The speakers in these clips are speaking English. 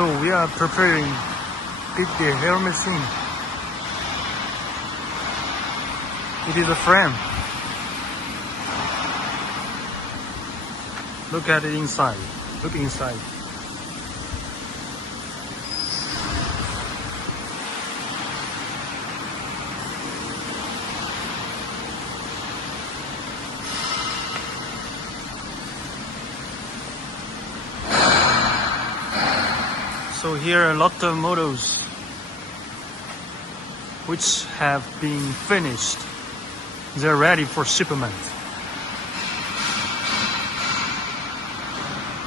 So we are preparing big hair machine. It is a frame. Look at it inside. Look inside. So here are a lot of models which have been finished. They're ready for shipment.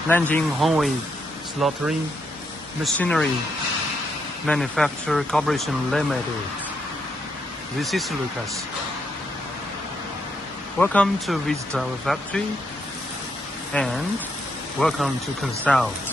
Nanjing Hongwei Slaughtering Machinery Manufacturer Corporation Limited. This is Lucas. Welcome to visit our factory and welcome to consult.